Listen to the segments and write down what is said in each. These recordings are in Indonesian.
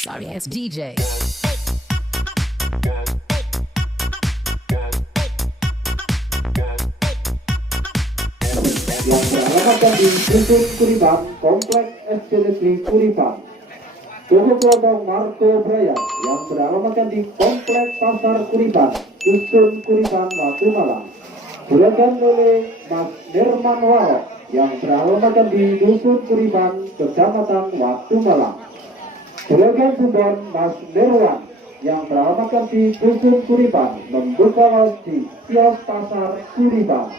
Sorry ass DJ. Yang beralamatkan di Dusun Kuripan, Komplek SD Negeri Kuripan. Toko Kelontong Marto Braya yang beralamatkan di Komplek Pasar Kuripan, Dusun Kuripan, Watu Malang. Juragan oleh Mas Nirman Warok yang beralamatkan di Dusun Kuripan, Kecamatan Watu Malang. Juragan Subon Mas Nirwan yang beralamatkan di Dusun Kuripan, membuka di kios Pasar Kuripan.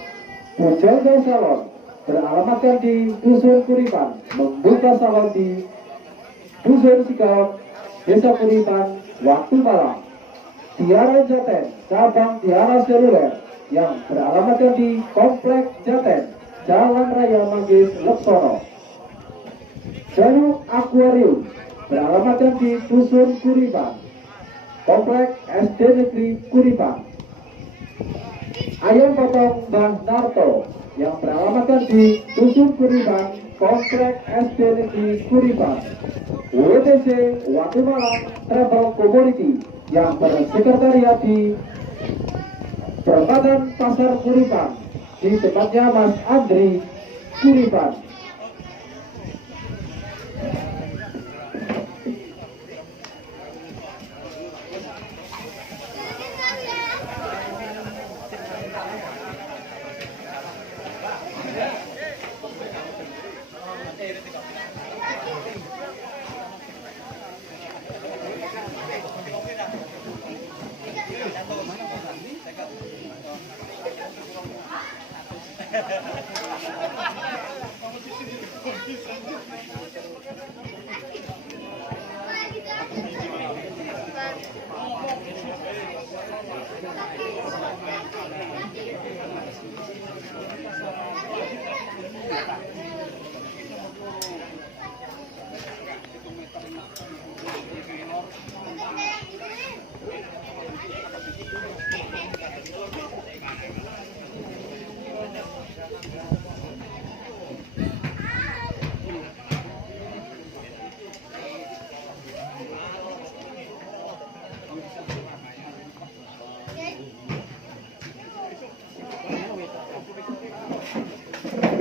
Pujangga Salon beralamatkan di Dusun Kuripan, membuka salon di Dusun Sikau, Desa Kuripan, Watu Malang. Tiara Jaten, cabang Tiara Seluler yang beralamatkan di Komplek Jaten, Jalan Raya Manggis, Leksono. Jeruk Akuarium beralamatkan di Dusun Kuripan, Komplek SD Negeri Kuripan. Ayam potong Mbah Narto yang beralamatkan di Dusun Kuripan, Komplek SD Negeri Kuripan. WTC Watu Malang Travel Community yang bersekretariat di perempatan Pasar Kuripan, di tempatnya Mas Andri Kuripan.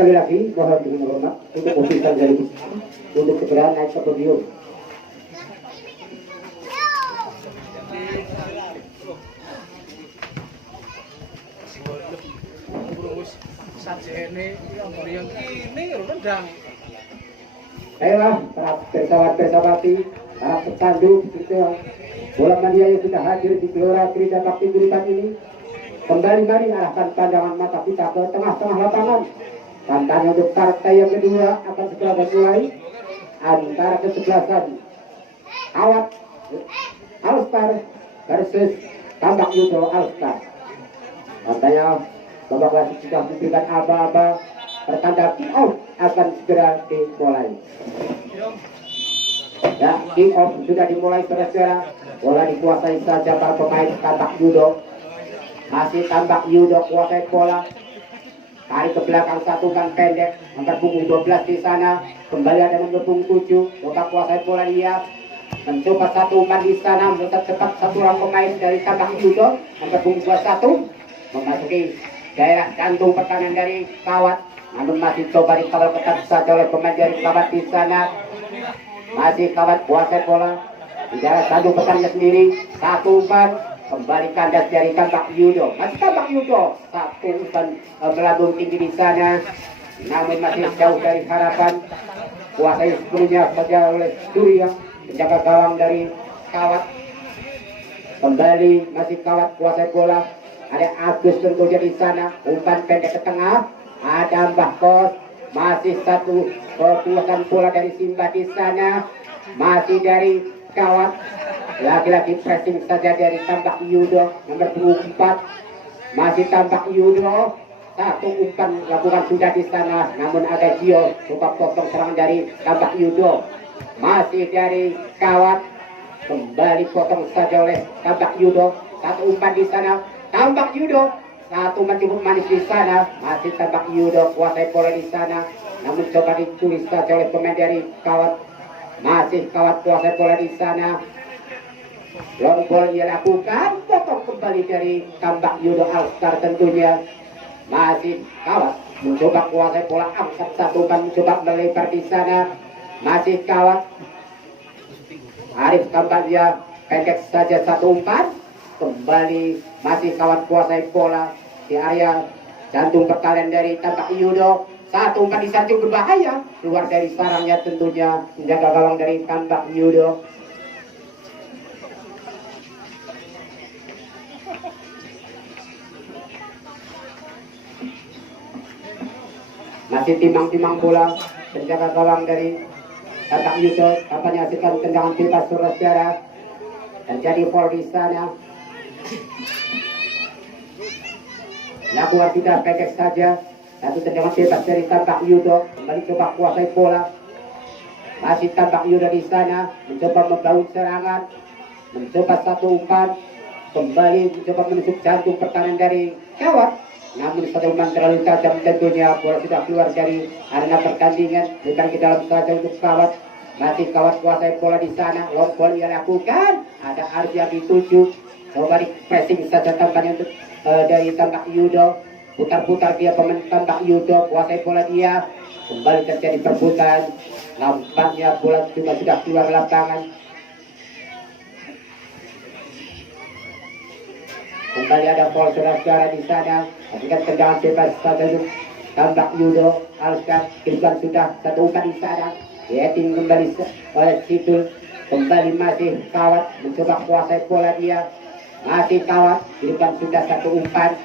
Sekali lagi mohon dengan hormat untuk posisikan dari untuk segera naik ke podium. Ayolah para pesawat-pesawati, para pecandu, bola mania yang sudah hadir di Gelora Krida Bakti Kuripan ini, kembali mari arahkan pandangan mata kita ke tengah-tengah lapangan. Tantangan untuk partai yang kedua akan segera dimulai antara kesebelasan Awat Alstar versus Tambak Yudo Alstar. Katanya babak wasit sudah diberikan aba-aba, pertanda kick off akan segera dimulai. Ya, kick off sudah dimulai saudara. Bola dikuasai saja para pemain Tambak Yudo. Masih Tambak Yudo kuasai bola. Tarik ke belakang satu ban pendek, nomor punggung 12 di sana. Kembali ada nomor punggung 7, coba kuasai bola dia. Mencoba satu umpan di sana, melesat cepat satu orang pemain dari Tambak Yudo, nomor punggung 21. Memasuki daerah jantung pertahanan dari Kawat. Namun masih coba dikawal ketat saja oleh pemain dari Kawat di sana. Masih Kawat kuasai bola. Di daerah jantung pertahanan sendiri, satu umpan. Kembali kandas dari Tambak Yudo. Masih Tambak Yudo. Satu umpan melambung tinggi di sana. Namun masih jauh dari harapan. Kuasai sebelumnya saja oleh Surya, penjaga gawang dari Kawat. Kembali masih Kawat kuasai bola. Ada Agus tentunya di sana. Umpan pendek ke tengah. Ada Mbah Kos. Masih satu kekuasaan bola dari Simba di sana. Masih dari Kawat. Lagi-lagi pressing saja dari Tambak Yudo nomor 24. Masih Tambak Yudo. Satu umpan lakukan sudah di sana. Namun ada Gio coba potong serangan dari Tambak Yudo. Masih dari Kawat. Kembali potong saja oleh Tambak Yudo. Satu umpan di sana. Tambak Yudo. Satu umpan cukup manis di sana. Masih Tambak Yudo kuasai bola di sana. Namun coba ditulis saja oleh pemain dari Kawat. Masih kawat kuasai bola di sana. Long ball ia lakukan, potong kembali dari tambak Yudo Alstar tentunya. Masih kawat, mencoba kuasai bola, angkat satu umpan, mencoba melebar di sana. Masih kawat. Arif tampaknya pendek saja satu umpan. Kembali masih kawat kuasai bola di area jantung pertahanan dari tambak Yudo. Satu umpan di sana cukup berbahaya, keluar dari sarangnya tentunya menjaga gawang dari tambak Yudo. Masih timang-timang bola, penjaga gawang dari tambak Yudo. Tampaknya hasilkan tendangan bebas saudara. Terjadi foul di sana. Lakukan sudah pendek saja. Satu tendangan bebas dari tambak Yudo. Kembali coba kuasai bola. Masih tambak Yudo di sana. Mencoba membangun serangan. Mencoba satu umpan. Kembali mencoba menusuk jantung pertahanan dari kawat. Namun satu umpan terlalu tajam tentunya. Bola sudah keluar dari arena pertandingan. Bukan ke dalam saja untuk kawat. Masih kawat kuasai bola di sana. Long ball ia lakukan. Ada Arif yang dituju. Coba di pressing saja tampaknya untuk dari tambak Yudo. Putar-putar dia pemain tambak Yudo, kuasai bola dia. Kembali terjadi perebutan. Nampaknya bola juga sudah keluar lapangan. Kembali ada foul saudara-saudara di sana. Berikan tendangan bebas saja untuk tambak Yudo. Alstar kirimkan sudah satu umpan di sana. Heading kembali oleh Sidul. Kembali masih kawat mencoba kuasai bola dia. Masih kawat kirimkan sudah satu umpan.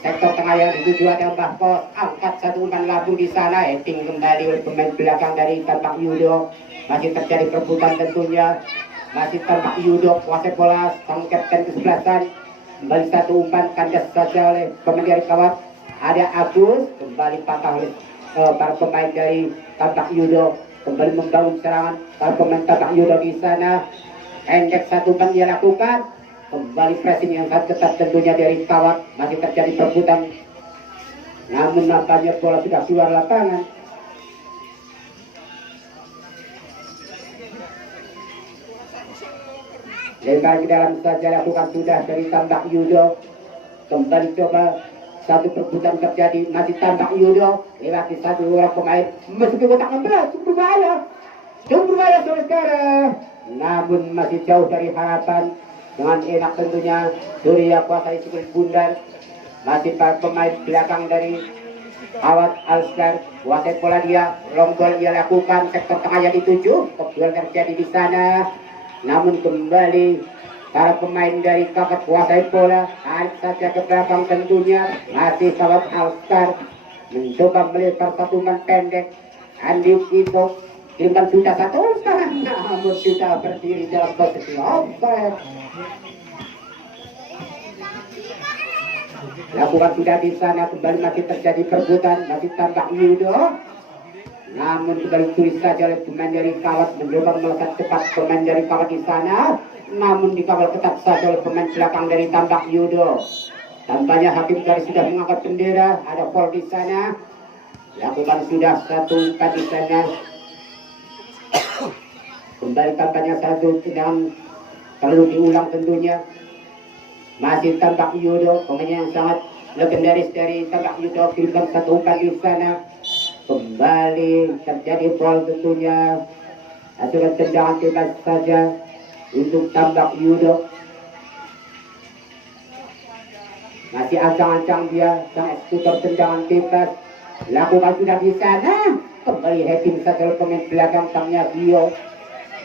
Sektor tengah yang dituju ada Mbah Kos, angkat satu umpan lambung di sana, heading kembali oleh pemain belakang dari tambak Yudo. Masih terjadi perebutan tentunya. Masih tambak Yudo kuasai bola, sang kapten kesebelasan. Kembali satu umpan kandas saja oleh pemain dari kawat. Ada Agus, kembali patah oleh para pemain dari tambak Yudo. Kembali membangun serangan para pemain tambak Yudo di sana. Endek satu umpan dia lakukan. Kembali pressing yang sangat ketat tentunya dari kawat. Masih terjadi perebutan. Namun nampaknya bola sudah keluar lapangan. Lempar ke dalam saja lakukan sudah dari tambak Yudo. Kembali coba satu perebutan terjadi. Masih tambak Yudo. Lewati satu orang pemain. Meski kotak 16. Cukup berbahaya. Cukup berbahaya saudara. Namun masih jauh dari harapan. Dengan enak tentunya Surya kuasai sikul bundar. Masih pemain belakang dari Awat Alstar kuasai bola dia. Long ball ia lakukan, sektor tengah yang dituju. Kebetulan terjadi di sana. Namun kembali para pemain dari Kawat kuasai bola. Tarik saja ke belakang tentunya. Masih Kawat Alstar mencoba melempar satu umpan pendek. Andi Kito kirimkan sudah satu umpan. Namun sudah berdiri dalam posisi offside. Lakukan sudah di sana, kembali masih terjadi perebutan, masih tambak Yudo. Namun kembali tulis saja oleh pemain dari kawat, mencoba melekat cepat pemain dari kawat di sana. Namun dikawal ketat saja oleh pemain belakang dari tambak Yudo. Tampaknya hakim garis sudah mengangkat bendera, ada foul di sana. Lakukan sudah satu umpan di sana. Kembali tampaknya satu tendangan perlu diulang tentunya. Masih tambak Yudo, pemain yang sangat legendaris dari tambak Yudo, kirimkan satu umpan di sana. Kembali terjadi foul tentunya. Hasilkan tendangan bebas saja untuk tambak Yudo. Masih ancang-ancang dia, sang eksekutor tendangan bebas. Lakukan sudah di sana. Kembali heading satu pemain belakang tangnya Gio.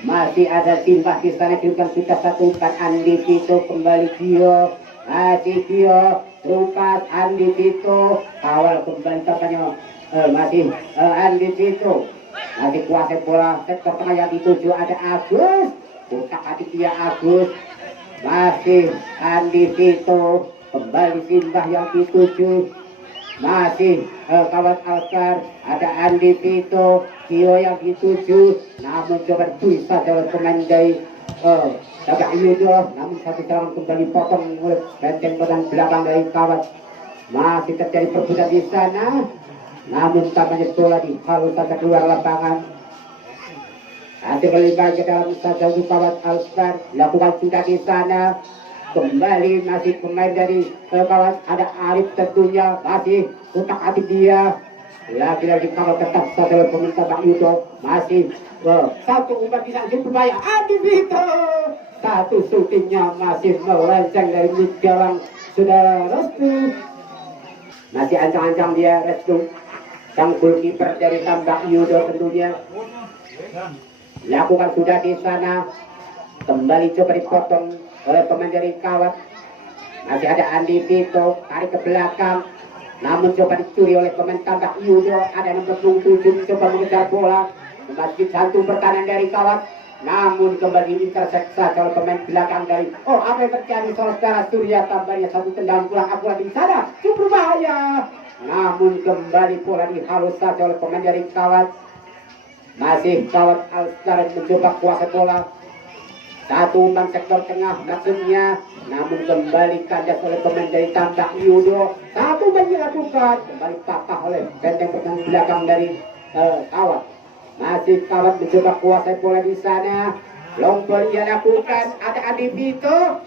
Masih ada Simbah di sana, kirimkan sudah satu umpan. Andi Tito kembali Gio. Masih Gio, Rupas, Andi Tito. Awal kembali tampaknya masih Andi Tito. Masih kuasai bola, sektor tengah yang dituju ada Agus. Buka hati dia Agus. Masih Andi Tito. Kembali Simbah yang dituju. Masih kawan Alstar, ada Andi Tito, Gio yang dituju. Namun coba bisa dalam pemain dari Tambak Yudo. Namun satu serangan kembali potong oleh benteng badan belakang dari kawat. Masih terjadi perebutan di sana. Namun tampaknya bola dihalus saja keluar lapangan. Masih melingkar ke dalam saja kawan Alstar, lakukan sudah di sana. Kembali masih pemain dari kawan ada Arif tentunya masih utak atik dia. Lagi-lagi kalau tetap saja peminta Bang Yudo masih satu umpan bisa berbahaya. Adi Vito satu syutingnya masih melenceng dari mid gawang saudara Restu. Masih ancang-ancang dia Restu. Sang goalkeeper dari Tambak Yudo tentunya. Lakukan sudah di sana. Kembali coba dipotong oleh pemain dari Kawat. Masih ada Andi Vito tarik ke belakang. Namun coba dicuri oleh pemain Tambak Yudo. Ada nomor 7 coba mengejar bola. Memasuki jantung pertahanan dari Kawat. Namun kembali interseksi oleh pemain belakang dari apa yang terjadi saudara Surya tambahnya satu tendang pulang akurat di sana. Cukup bahaya. Namun kembali bola dihalus saja oleh pemain dari Kawat. Masih Kawat Alstar mencoba kuasa bola. Satu umpan sektor tengah maksudnya. Namun kembali kandas oleh pemain dari Tambak Yudo. Satu umpan dilakukan. Kembali patah oleh benteng pertahanan belakang dari Kawat. Masih Kawat mencoba kuasai bola di sana. Long ball ia lakukan. Ada Adi Vito.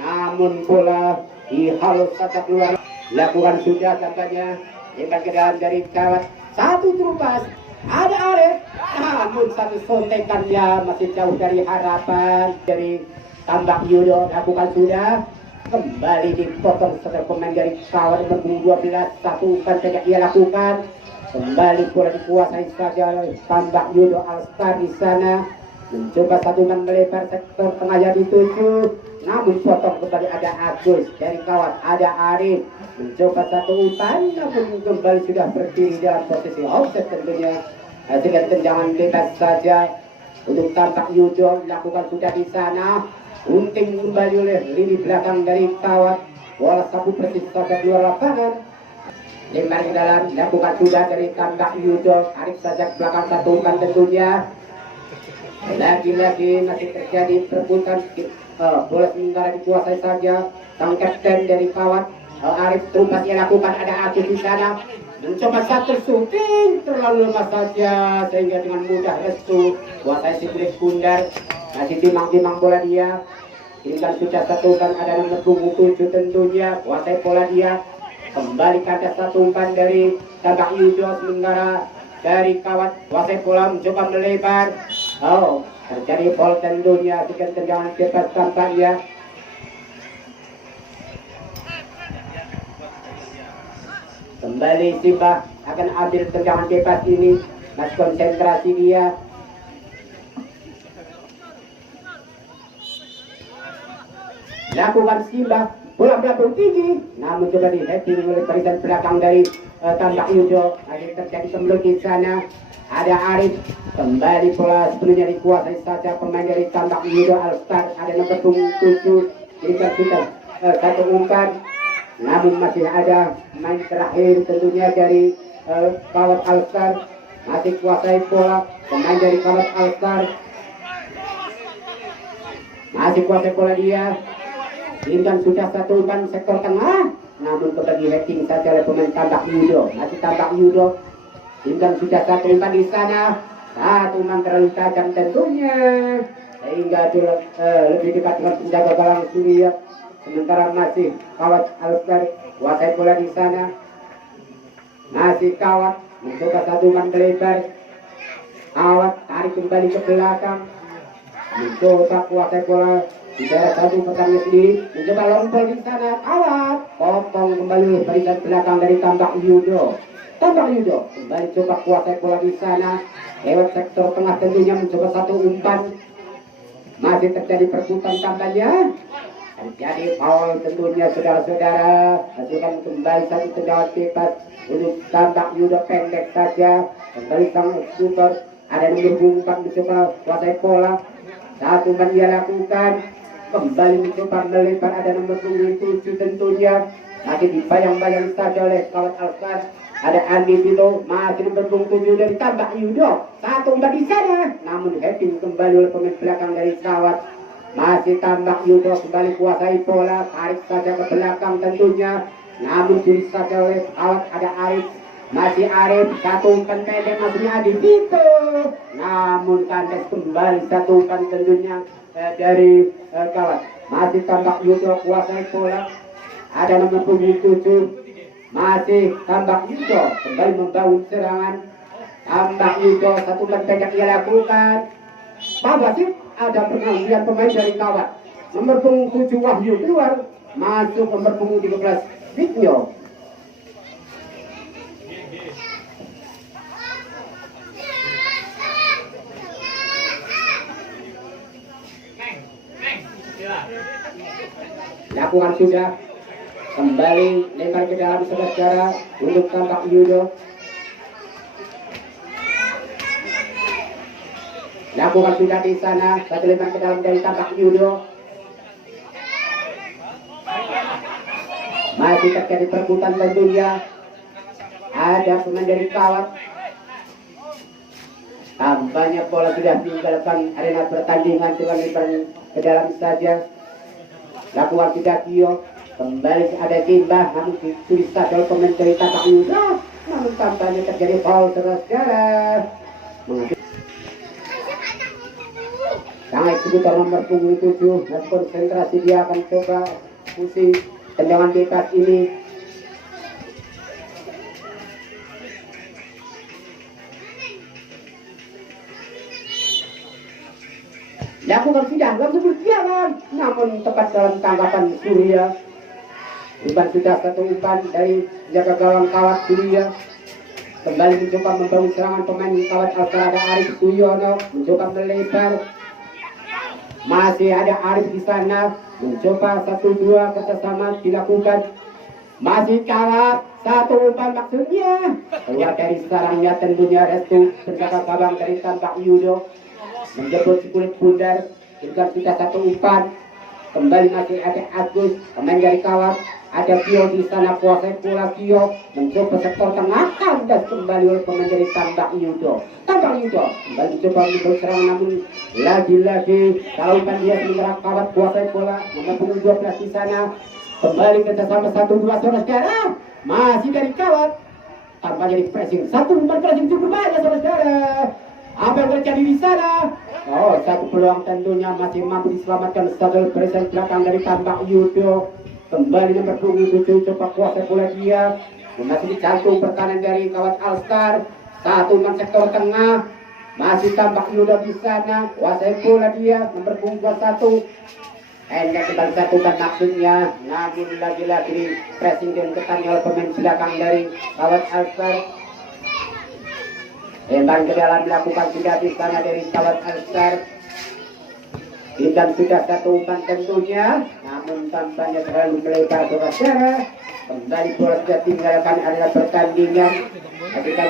Namun bola dihalus saja keluar. Lakukan sudah tampaknya. Lempar ke dalam dari Kawat. Satu terupas. Ada Arif. Namun satu sontekannya masih jauh dari harapan dari Tambak Yudo. Lakukan sudah. Kembali dipotong setelah pemain dari Kawat nomor 12. Satu umpan saja ia lakukan. Kembali bola dikuasai saja oleh Tambak Yudo Alstar di sana. Mencoba satu umpan melebar sektor tengahnya dituju. Namun potong kembali ada Agus dari Kawat. Ada Arif. Mencoba satu umpan. Namun kembali sudah berdiri dalam posisi offset tentunya. Hasilkan tendangan bebas saja untuk Tambak Yudo. Lakukan sudah di sana. Unting kembali oleh lini belakang dari Kawat. Bola sapu persis saja di luar lapangan. Lempar ke dalam, lakukan sudah dari Tambak Yudo. Tarik saja ke belakang satu umpan tentunya. Lagi-lagi masih terjadi perebutan. Bola sementara dikuasai saja sang kapten dari Kawat. Arif terus ia lakukan, ada Agus di sana. Mencoba satu shooting terlalu lemah saja sehingga dengan mudah Restu kuasai si Bris Bundar. Masih timang-timang bola dia. Tinggal sudah satu umpan, ada nomor 7 tentunya. Kuasai bola dia. Kembali ke atas satu umpan dari Tambak Yudo sementara dari Kawat. Kuasai bola mencoba melebar. Terjadi foul tentunya. Sekian tendangan bebas tampaknya. Kembali Simba akan ambil tendangan bebas ini. Masih konsentrasi dia. Lakukan Simba. Bola melambung tinggi. Namun coba di heading oleh barisan belakang dari Tambak Yudo. Akhirnya terjadi kemelut di sana. Ada Arif. Kembali bola sepenuhnya dikuasai saja pemain dari Tambak Yudo Alstar. Ada nomor 7. Ini sudah satu umpan. Namun masih ada main terakhir tentunya dari Kawat Alstar. Masih kuasai bola pemain dari Kawat Alstar. Masih kuasai bola dia. Intan sudah satu umpan sektor tengah. Namun kembali heading saja oleh pemain Tambak Yudo. Masih Tambak Yudo. Intan sudah satu umpan di sana. Satu umpan terlalu tajam tentunya. Sehingga lebih dekat dengan penjaga gawang Surya. Sementara masih Kawat Alstar kuasai bola di sana. Masih Kawat mencoba satu umpan melebar. Kawat tarik kembali ke belakang. Mencoba kuasai bola di daerah satu pertandingan sendiri. Mencoba lompol di sana. Kawat potong kembali barisan belakang dari Tambak Yudo. Tambak Yudo kembali coba kuasai bola di sana. Lewat sektor tengah tentunya mencoba satu umpan. Masih terjadi perebutan tampaknya. Terjadi foul tentunya saudara-saudara. Hasilkan kembali satu tendangan bebas untuk Tambak Yudo pendek saja. Kembali sang eksekutor. Ada nomor 4 mencoba kuasai bola. Satu umpan dia lakukan. Kembali mencoba melebar, ada nomor 7 tentunya. Masih dibayang-bayang saja oleh Kawat Alstar. Ada Andi Vito. Masih nomor 7 dari Tambak Yudo. Satu umpan di sana. Namun heading kembali oleh pemain belakang dari Kawat. Masih Tambak Yudo kembali kuasai bola. Tarik saja ke belakang tentunya. Namun diri saja oleh Kawat. Ada Arif. Masih Arif, satu umpan pendek maksudnya di situ. Namun kandas kembali satu umpan tentunya dari kawan. Masih Tambak Yudo kuasai bola. Ada nomor punggung 7. Masih Tambak Yudo kembali membangun serangan. Tambak Yudo satu umpan pendek ia lakukan. Babasip ada pergantian pemain dari kawan. Nomor punggung 7 Wahyu keluar. Masuk nomor punggung 13 Vigno. Lakukan sudah. Kembali lempar ke dalam saudara untuk Tambak Yudo. Lakukan sudah di sana. Satu lempar ke dalam dari Tambak Yudo. Masih terjadi perebutan tentunya. Ada pemain dari Kawat. Tampaknya bola sudah meninggalkan arena pertandingan, cuma lempar ke dalam saja. Lakukan sudah Kio. Kembali ada Simba, namun ditulis saja pemain dari Tambak Yudo. Namun tampaknya terjadi foul saudara. Sang eksekutor nomor punggung 7 dan konsentrasi dia akan coba pusing tendangan bebas ini. Lakukan sudah langsung berjalan, namun tepat dalam tanggapan Surya. Umpan sudah satu umpan dari jaga gawang Kawat Surya. Kembali mencoba membangun serangan pemain Kawat Alkar. Ada Arif Suyono mencoba melebar. Masih ada Arif di sana mencoba 1-2 kerjasama dilakukan. Masih Kawat satu umpan maksudnya keluar dari sarangnya tentunya restu penjaga gawang dari Tambak Yudo menjemput si kulit bundar. Juga sudah satu umpan. Kembali masih ada Agus pemain dari Kawat. Ada Kio di sana kuasai bola. Kio mencoba sektor tengah dan kembali oleh pemain dari Tambak Yudo. Tambak Yudo kembali coba untuk serang, namun lagi-lagi kalau umpan dia menyerang Kawat kuasai bola. Nomor punggung 12 di sana kembali kerjasama 1-2 saudara. Masih dari Kawat tanpa jadi pressing. Satu umpan pressing cukup banyak saudara. Apa yang terjadi di sana? Oh, satu peluang tentunya masih mampu diselamatkan satu presiden belakang dari Tambak Yudo. Kembali nomor punggung 7 coba kuasai bola dia. Memasuki jantung pertahanan dari Kawat Alstar. Satu umpan sektor tengah. Masih Tambak Yudo di sana. Kuasai bola dia. Nomor punggung 21. Pendek kembali satu umpan maksudnya. Namun lagi-lagi pressing dan ketannya oleh pemain belakang dari Kawat Alstar. Lempar ke dalam melakukan sudah di sana dari Kawat Alstar. Dan sudah satu umpan tentunya, namun tampaknya terlalu melebar saudara. Kembali bola sudah tinggalkan area pertandingan. Lakukan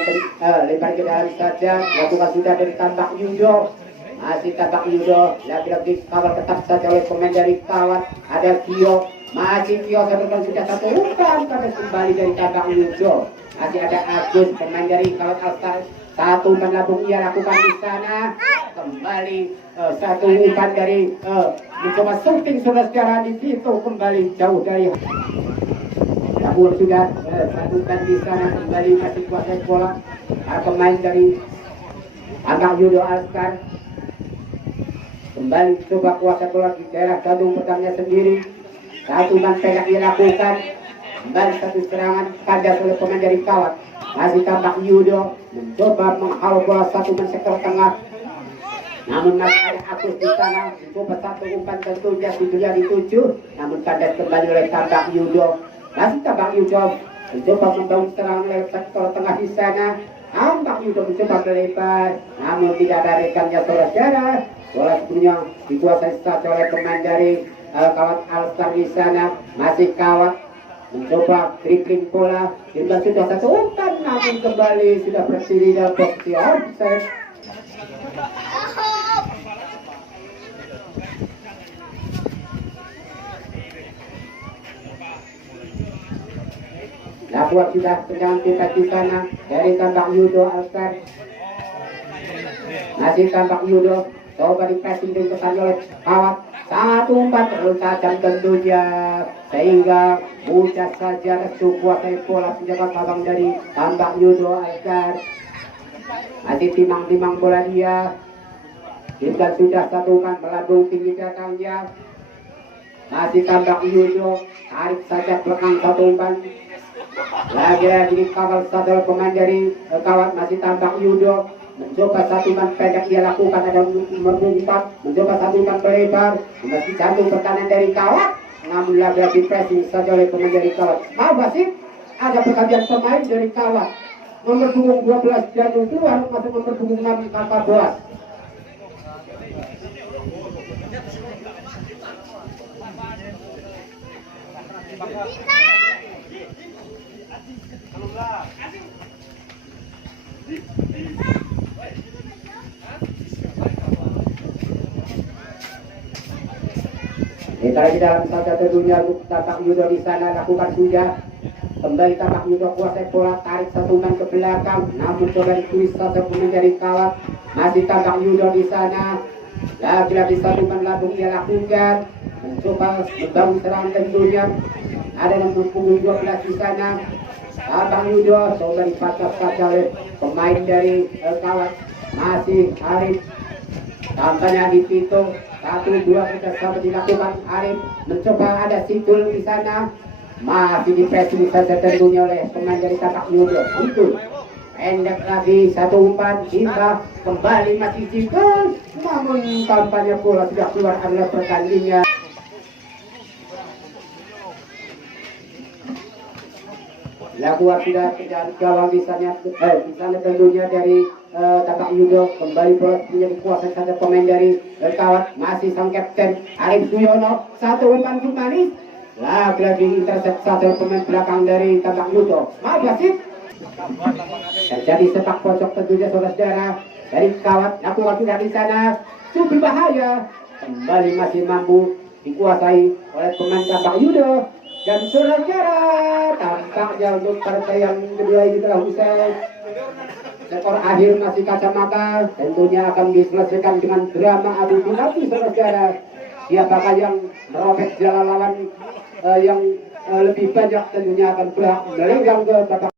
lempar ke dalam saja. Lakukan sudah dari Tambak Yudo. Masih Tambak Yudo. Lagi-lagi kawal ketat saja oleh pemain dari Kawat. Ada Kio. Masih Kio lakukan sudah satu umpan. Tapi kembali dari Tambak Yudo. Masih ada Agus pemain dari Kawat Alstar. Satu umpan labung ia lakukan di sana. Kembali satu umpan dari mencoba shooting saudara di situ, kembali jauh dari Kabur sudah satu umpan di sana. Kembali masih kuasai bola pemain dari Tambak Yudo Alstar. Kembali coba kuasai bola di daerah jantung pertahanannya sendiri. Satu umpan pendek ia lakukan. Kembali satu serangan kandas oleh pemain dari Kawat. Masih Tambak Yudo mencoba menghalau bola satu umpan sektor tengah. Namun masih ada Agus di sana. Mencoba satu umpan tentunya di 7. Namun kandas kembali oleh Tambak Yudo. Masih Tambak Yudo mencoba membangun serangan oleh sektor tengah di sana. Tambak Yudo mencoba melebar. Namun tidak ada rekannya saudara. Bola sebelumnya dikuasai saja oleh pemain dari Kawat Alstar di sana. Masih Kawat mencoba dribbling bola. Juga sudah satu umpan, namun kembali sudah berdiri dalam posisi offside. Lakukan sudah tendangan bebas di sana dari Tambak Yudo Alstar. Masih Tambak Yudo coba di pressing dikesan oleh kawat. Satu umpan terlalu tajam tentunya, sehingga mudah saja restu kuasai bola penjaga gawang dari Tambak Yudo agar masih timang-timang bola dia. Kita sudah satu umpan melambung tinggi belakangnya. Masih Tambak Yudo, tarik saja belakang satu umpan. Lagi-lagi dikawal satu pemain dari kawat. Masih Tambak Yudo mencoba satu umpan pendek dia lakukan, ada nomor 4 mencoba satu umpan berlebar, meski jantung pertahanan dari kawat, namun lagi-lagi pressing saja oleh pemain dari kawat. Mau sih ada pergantian pemain dari kawat, nomor punggung 12 jatuh keluar, masuk nomor punggung 6 tanpa boas. Kita di dalam saja tentunya Tambak Yudo di sana lakukan sudah. Kembali Tambak Yudo kuasai bola, tarik satu umpan ke belakang, namun coba ditulis satu pemain dari kawat. Masih Tambak Yudo di sana. Lagi-lagi satu umpan lambung dia lakukan, mencoba membangun serangan tentunya. Ada nomor punggung 12 di sana. Tambak Yudo coba dipatah saja oleh pemain dari kawat. Masih Arif. Tampaknya dihitung 1-2 kita sampai dilakukan. Arif mencoba, ada Situl di sana, masih di pressing saja tentunya oleh pemain dari Tambak Yudo. Situl pendek lagi satu umpan, kita kembali masih Situl, namun tampaknya bola sudah keluar adalah pertandingan. Lakukan sudah tidak gawang di sana tentunya dari Tambak Yudo. Kembali bola punya dikuasai saja pemain dari kawat. Masih sang kapten Arif Suyono, satu umpan manis, lagi-lagi intercept satu pemain belakang dari Tambak Yudo. Wasit terjadi sepak pojok tentunya saudara-saudara dari kawat. Lakukan sudah di sana, cukup bahaya, kembali masih mampu dikuasai oleh pemain Tambak Yudo. Dan saudara-saudara, tampaknya untuk partai yang kedua ini telah usai. Skor akhir masih kacamata, tentunya akan diselesaikan dengan drama adu penalti saudara-saudara. Siapakah yang merobek jalan lawan yang lebih banyak tentunya akan pulang melenggang ke babak